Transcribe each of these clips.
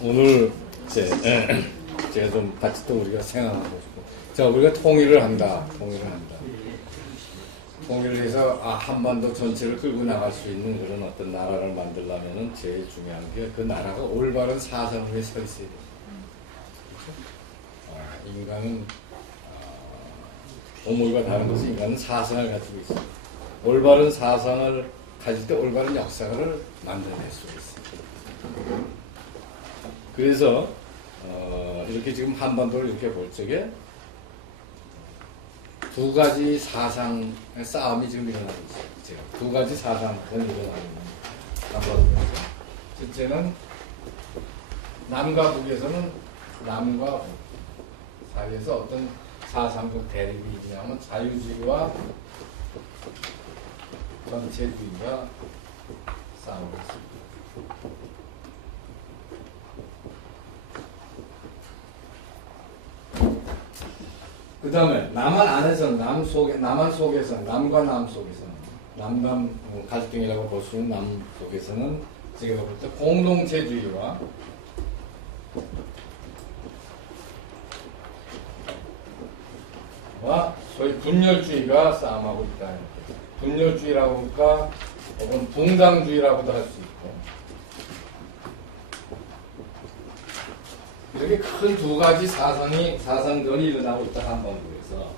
오늘 제가 좀 같이 또 우리가 생각하고 싶고, 자, 우리가 통일을 한다. 통일을 해서 한반도 전체를 끌고 나갈 수 있는 그런 어떤 나라를 만들려면은 제일 중요한 게 그 나라가 올바른 사상 위에 서 있어야 돼요. 인간은 동물과 다른 것은 인간은 사상을 가지고 있어요. 올바른 사상을 가질 때 올바른 역사를 만들어낼 수 있어요. 그래서 이렇게 지금 한반도를 이렇게 볼 적에 두 가지 사상의 싸움이 지금 일어나고 있어요. 두 가지 사상이 일어나고 있는 한반도에서. 첫째는 남과 북에서는 남과 북 사이에서 어떤 사상적 대립이 있냐면 자유주의와 전체주의가 싸우고 있습니다. 그 다음에 남한 안에서는 남한 속에서는 남과 남 속에서는 남남 갈등이라고 볼 수 있는 남 속에서는 제가 볼 때 공동체주의와 소위 분열주의가 싸움하고 있다. 분열주의라고 할까 혹은 붕당주의라고도 할 수 있고 이렇게 큰 두 가지 사상전이 일어나고 있다. 한반도에서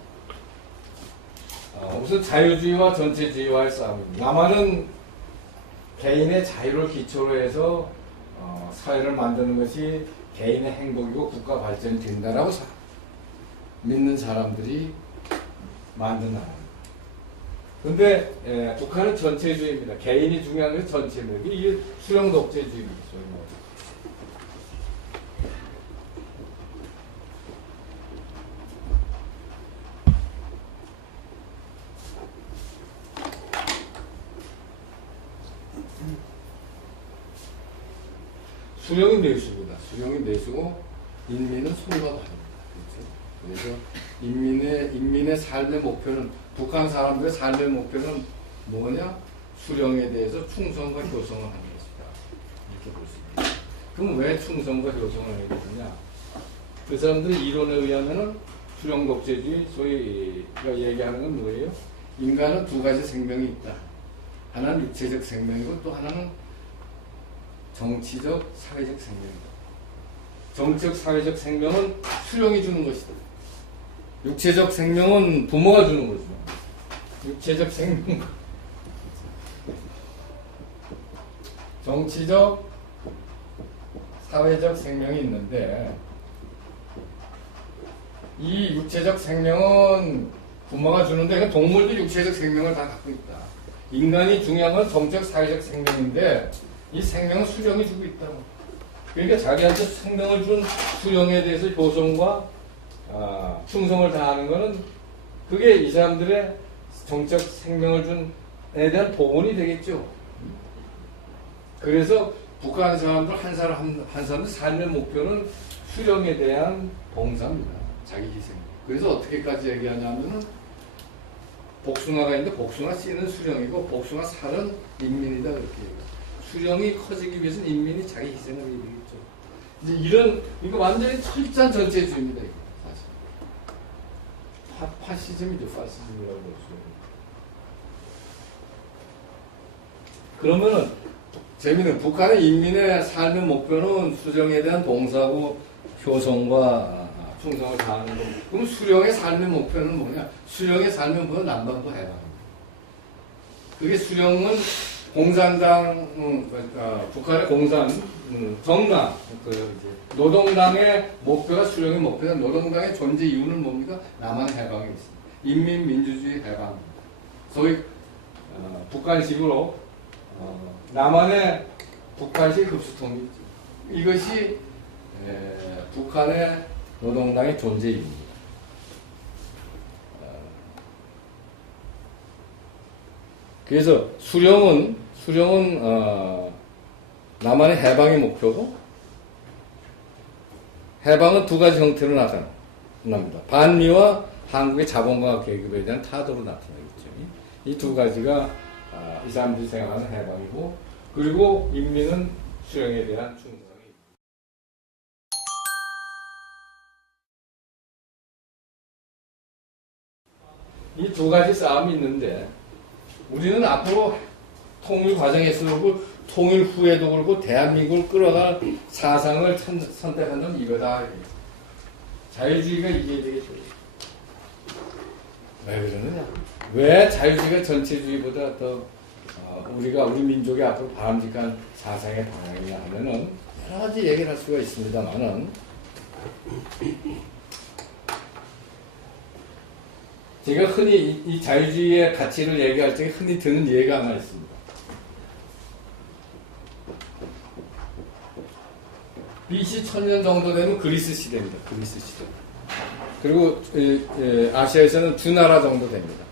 우선 자유주의와 전체주의와의 싸움입니다. 남한은 개인의 자유를 기초로 해서 사회를 만드는 것이 개인의 행복이고 국가 발전이 된다라고 믿는 사람들이 만든 나라입니다. 그런데 북한은 전체주의입니다. 개인이 중요한 것이 전체입니다. 이게 수령 독재주의입니다. 수령이 내수입니다. 수령이 내수고 인민은 손과 발입니다. 그래서 인민의 삶의 목표는 북한 사람들의 삶의 목표는 뭐냐? 수령에 대해서 충성과 효성을 하는 것이다. 이렇게 볼 수 있습니다. 그럼 왜 충성과 효성을 해야 되느냐? 그 사람들의 이론에 의하면은 수령 독재주의, 소위가 얘기하는 건 뭐예요? 인간은 두 가지 생명이 있다. 하나는 육체적 생명이고 또 하나는 정치적, 사회적 생명이다. 정치적, 사회적 생명은 수령이 주는 것이다. 육체적 생명은 부모가 주는 거죠. 육체적 생명, 정치적, 사회적 생명이 있는데 이 육체적 생명은 부모가 주는데 동물도 육체적 생명을 다 갖고 있다. 인간이 중요한 건 정치적, 사회적 생명인데 이 생명은 수령이 주고 있다고. 그러니까 자기한테 생명을 준 수령에 대해서 효성과 충성을 다하는 것은 그게 이 사람들의 정적 생명을 준 에 대한 복원이 되겠죠. 그래서 북한 사람들 한 사람의 삶의 목표는 수령에 대한 봉사입니다. 자기 희생. 그래서 어떻게까지 얘기하냐면은 복숭아가 있는데 복숭아 씨는 수령이고 복숭아 살은 인민이다 그렇게 얘기해요. 수령이 커지기 위해서는 인민이 자기 희생을 해야 되겠죠. 이제 이거 완전히 철저한 전체주의입니다. 이거 사실. 파시즘이죠. 파시즘이라고 볼 수 있는. 그러면은 재미는 북한의 인민의 삶의 목표는 수령에 대한 봉사고 효성과 충성을 다하는 겁니다. 그럼 수령의 삶의 목표는 뭐냐? 수령의 삶의 목표는 남반구 해방입니다. 그게 수령은 공산당, 북한의 공산, 정당, 노동당의 목표가 수령의 목표다. 노동당의 존재 이유는 뭡니까? 남한의 해방이 있습니다. 인민민주주의 해방. 소위 북한식으로 남한의 북한식 흡수통일. 이것이 북한의 노동당의 존재 이유입니다. 그래서 수령은 남한의 해방의 목표고 해방은 두 가지 형태로 나타납니다. 반미와 한국의 자본과 계급에 대한 타도로 나타나겠죠. 이 두 가지가 이 사람들이 생각하는 해방이고 그리고 인민은 수령에 대한 충성. 이 두 가지 싸움이 있는데 우리는 앞으로 통일 과정에서도 그렇고 통일 후에도 그렇고 대한민국을 끌어갈 사상을 선택하는 이거다. 자유주의가 이겨야 되겠죠. 왜 그러느냐? 왜 자유주의가 전체주의보다 더 우리 민족이 앞으로 바람직한 사상의 방향이냐 하면은 여러 가지 얘기를 할 수가 있습니다만은 제가 흔히 이 자유주의의 가치를 얘기할 때 흔히 드는 예가 하나 있습니다. BC 1000년 정도 되면 그리스 시대입니다. 그리스 시대. 그리고 아시아에서는 두 나라 정도 됩니다.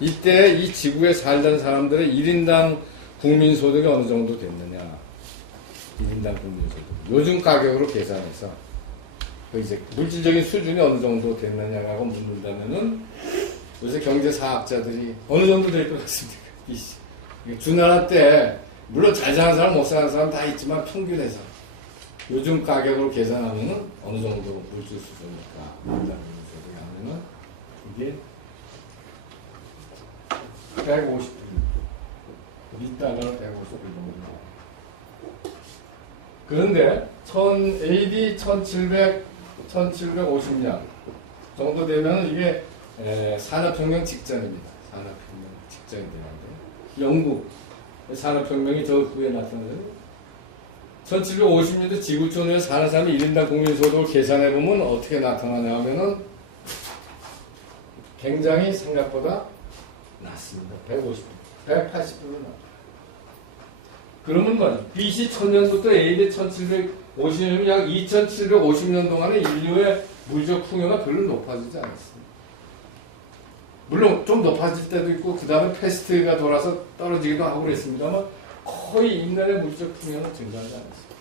이때 이 지구에 살던 사람들의 1인당 국민소득이 어느 정도 됐느냐. 1인당 국민소득. 요즘 가격으로 계산해서 이제 물질적인 수준이 어느 정도 됐느냐라고 묻는다면은 요새 경제사학자들이 어느 정도 될 것 같습니까? 두 나라 때 물론 잘 사는 사람 못 사는 사람 다 있지만 평균해서 요즘 가격으로 계산하면은 어느 정도 물질 수준입니까? 1인당 국민소득이 하면은 이게 150불입니다. 1달러는 150불 정도. 그런데 AD 1750년 정도 되면 이게 산업혁명 직전입니다. 산업혁명 직전이 되는데 영국 산업혁명이 저 후에 나타나요. 1750년대 지구촌에 사는 사람이 1인당 국민소득을 계산해보면 어떻게 나타나냐 하면은 굉장히 생각보다 낮습니다. 180불로 낮다. 그러면 말이죠. BC 1000년부터 AD 1750년, 약 2750년 동안의 인류의 물적 풍요가 별로 높아지지 않았습니다. 물론 좀 높아질 때도 있고, 그 다음에 패스트가 돌아서 떨어지기도 하고 그랬습니다만, 거의 인간의 물적 풍요는 증가하지 않았습니다.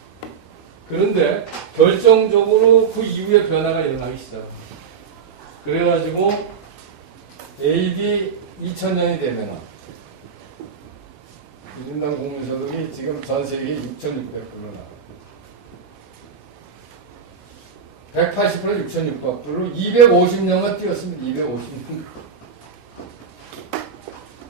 그런데 결정적으로 그 이후에 변화가 일어나기 시작합니다. 그래가지고 AD 2000년이 되면은 1인당 국민소득이 지금 전 세계 6,600불로 나와. 180불에 6,600불로 250년간 뛰었습니다. 250년.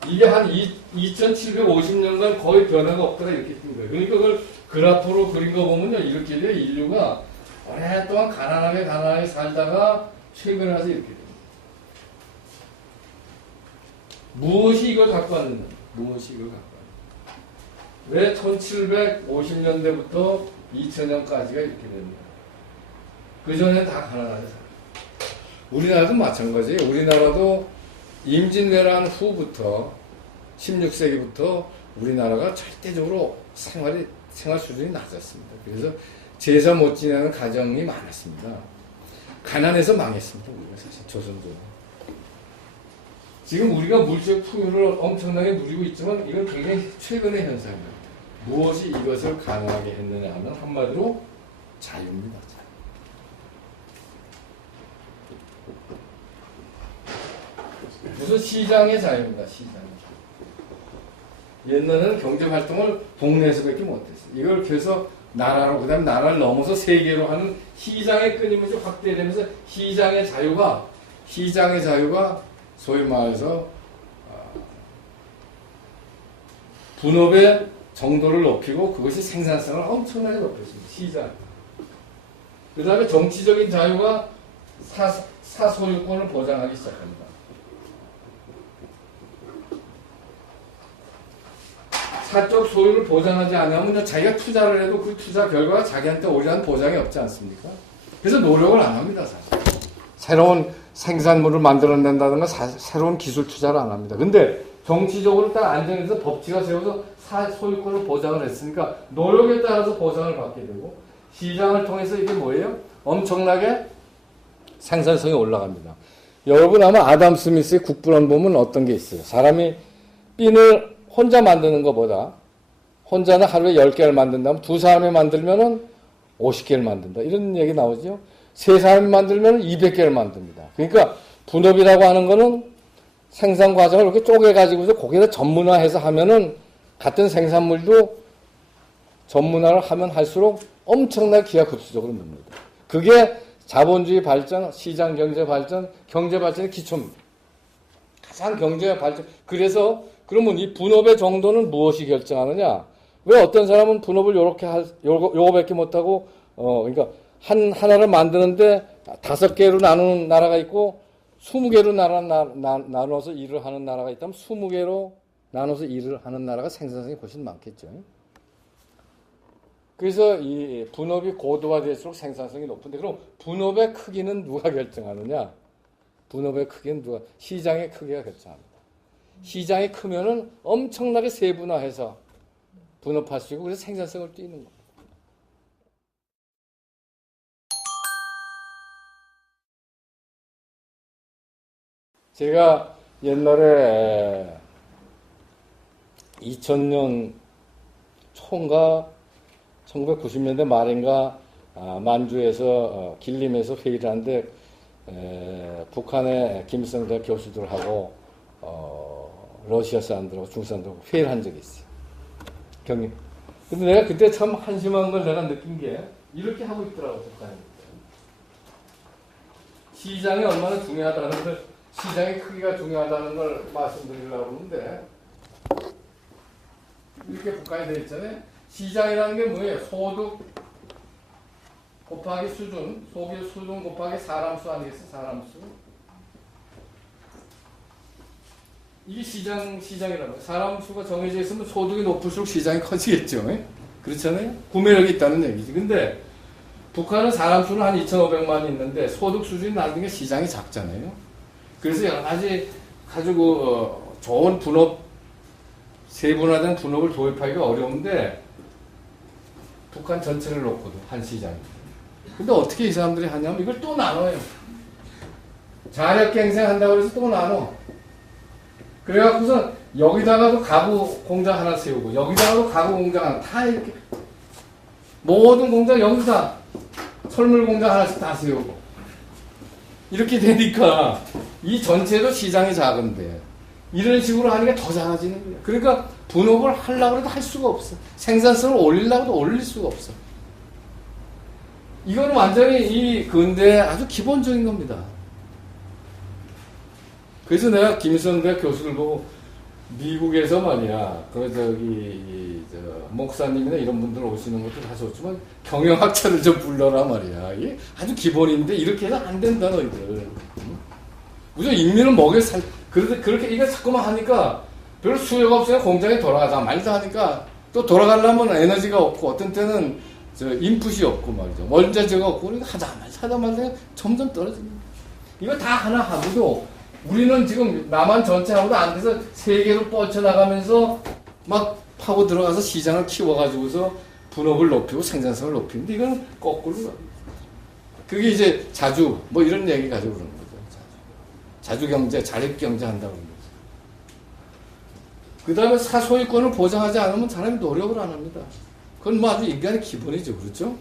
이게 한 2750년간 거의 변화가 없다가 이렇게 뜬 거예요. 그러니까 그걸 그래프로 그린 거 보면요. 이렇게 돼요. 인류가 오랫동안 가난하게 살다가 최근에 와서 이렇게 됩니다. 무엇이 이걸 갖고 왔느냐? 무엇이 이걸 갖고 왔느냐? 왜 1750년대부터 2000년까지가 이렇게 됩니다. 그 전에 다 가난하게 살아요. 우리나라도 마찬가지예요. 우리나라도 임진왜란 후부터 16세기부터 우리나라가 절대적으로 생활 수준이 낮았습니다. 그래서 제사 못 지내는 가정이 많았습니다. 가난해서 망했습니다. 우리가 사실 조선도. 지금 우리가 물질 풍요를 엄청나게 누리고 있지만 이건 굉장히 최근의 현상입니다. 무엇이 이것을 가능하게 했느냐 하면 한마디로 자유입니다. 무슨 시장의 자유입니다. 시장의 자유. 옛날에는 경제활동을 동네에서밖에 못했어요. 이걸 그래서 나라로 그 다음에 나라를 넘어서 세계로 하는 시장의 끊임없이 확대되면서 시장의 자유가 소위 말해서 분업의 정도를 높이고 그것이 생산성을 엄청나게 높였습니다. 시장. 그 다음에 정치적인 자유가 사소유권을 보장하기 시작합니다. 사적 소유를 보장하지 않으면 자기가 투자를 해도 그 투자 결과가 자기한테 오리라는 보장이 없지 않습니까? 그래서 노력을 안 합니다. 사실. 새로운 생산물을 만들어낸다든가 새로운 기술 투자를 안 합니다. 근데 정치적으로 딱 안정해서 법치가 세워서 소유권을 보장을 했으니까 노력에 따라서 보장을 받게 되고 시장을 통해서 이게 뭐예요? 엄청나게 생산성이 올라갑니다. 여러분 아마 아담 스미스의 국부론 보면 어떤 게 있어요. 사람이 핀을 혼자 만드는 것보다 혼자는 하루에 10개를 만든다면 두 사람이 만들면은 50개를 만든다. 이런 얘기 나오죠. 세 사람이 만들면 200개를 만듭니다. 그러니까 분업이라고 하는 거는 생산 과정을 이렇게 쪼개가지고서 거기다 전문화해서 하면은 같은 생산물도 전문화를 하면 할수록 엄청나게 기하급수적으로 늡니다. 그게 자본주의 발전, 시장 경제 발전, 경제 발전의 기초입니다. 가장 경제 발전. 그래서 그러면 이 분업의 정도는 무엇이 결정하느냐? 왜 어떤 사람은 분업을 요거밖에 못하고 그러니까 하나를 만드는데 5개로 나누는 나라가 있고 20개로 나눠서 일을 하는 나라가 있다면 20개로 나눠서 일을 하는 나라가 생산성이 훨씬 많겠죠. 그래서 이 분업이 고도화될수록 생산성이 높은데 그럼 분업의 크기는 누가 결정하느냐? 분업의 크기는 시장의 크기가 결정합니다. 시장이 크면은 엄청나게 세분화해서 분업할 수 있고 그래서 생산성을 띄는 겁니다. 제가 옛날에 2000년 초인가 1990년대 말인가 만주에서 길림에서 회의를 하는데 북한의 김일성 교수들하고 러시아 사람들하고 중국 사람들하고 회의를 한 적이 있어요. 경리. 근데 내가 그때 참 한심한 걸 내가 느낀 게 이렇게 하고 있더라고 북한이. 시장이 얼마나 중요하다는 걸 시장의 크기가 중요하다는 걸 말씀드리려고 하는데 이렇게 북한이 되어 있잖아요. 시장이라는 게 뭐예요? 소득 곱하기 수준, 소비 수준 곱하기 사람 수 아니겠어요? 사람 수. 이게 시장이라고. 사람 수가 정해져 있으면 소득이 높을수록 시장이 커지겠죠. 그렇잖아요? 구매력이 있다는 얘기지. 근데 북한은 사람 수는 한 2,500만이 있는데 소득 수준이 낮은 게 시장이 작잖아요. 그래서 여러 가지 가지고 좋은 분업, 세분화된 분업을 도입하기가 어려운데 북한 전체를 놓고도 한 시장이. 근데 어떻게 이 사람들이 하냐면 이걸 또 나눠요. 자력갱생 한다고 해서 또 나눠. 그래갖고서 여기다가도 가구 공장 하나 세우고 여기다가도 가구 공장 하나 다 이렇게 모든 공장 여기다 철물 공장 하나씩 다 세우고 이렇게 되니까 이 전체도 시장이 작은데 이런 식으로 하니까 더 작아지는 거예요. 그러니까 분업을 하려고 해도 할 수가 없어. 생산성을 올리려고 해도 올릴 수가 없어. 이거는 완전히 이 근대의 아주 기본적인 겁니다. 그래서 내가 김일성 대학 교수들 보고 미국에서 말이야, 목사님이나 이런 분들 오시는 것도 다 좋지만 경영학자를 좀 불러라 말이야. 이게 아주 기본인데 이렇게 해서 안 된다 너희들. 무조건 인민을 그렇게 이거 자꾸만 하니까 별로 수요가 없으니까 공장에 돌아가자 말도 하니까 또 돌아가려면 에너지가 없고 어떤 때는 인풋이 없고 말이죠. 원자재가 없고 그러니까 하다 말다 점점 떨어집니다. 이거 다 하나 하고도 우리는 지금 남한 전체 하고도 안 돼서 세계로 뻗쳐나가면서 막 파고 들어가서 시장을 키워가지고서 분업을 높이고 생산성을 높이는데 이건 거꾸로 갑니다. 그게 이제 자주 뭐 이런 얘기 가지고 그러는 거죠. 자주경제, 자립경제 한다고 그러는 거죠. 그 다음에 사소유권을 보장하지 않으면 사람이 노력을 안 합니다. 그건 뭐 아주 인간의 기본이죠. 그렇죠?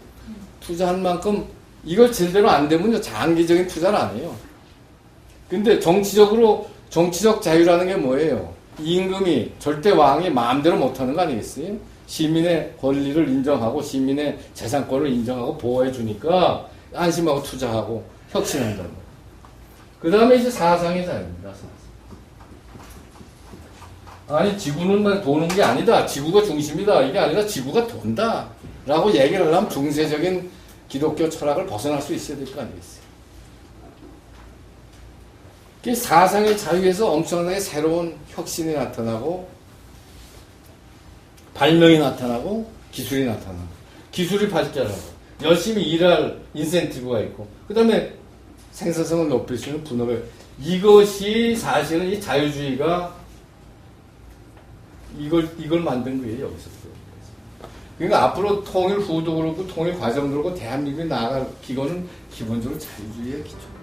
투자한 만큼 이걸 제대로 안 되면요. 장기적인 투자를 안 해요. 근데 정치적 자유라는 게 뭐예요? 임금이 절대 왕이 마음대로 못하는 거 아니겠어요? 시민의 권리를 인정하고 시민의 재산권을 인정하고 보호해 주니까 안심하고 투자하고 혁신한다는 거예요. 그 다음에 이제 사상의 자유입니다. 아니 지구는 도는 게 아니다. 지구가 중심이다. 이게 아니라 지구가 돈다. 라고 얘기를 하려면 중세적인 기독교 철학을 벗어날 수 있어야 될 거 아니겠어요? 사상의 자유에서 엄청나게 새로운 혁신이 나타나고 발명이 나타나고 기술이 나타나고 기술이 발전하고 열심히 일할 인센티브가 있고 그 다음에 생산성을 높일 수 있는 분업을 이것이 사실은 이 자유주의가 이걸 만든 거예요. 여기서. 그러니까 앞으로 통일 후도 그렇고 통일 과정도 그렇고 대한민국이 나아갈 기본은 기본적으로 자유주의의 기초.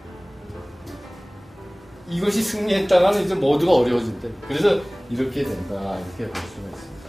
이것이 승리했다가는 이제 모두가 어려워진대. 그래서 이렇게 된다. 이렇게 볼 수가 있습니다.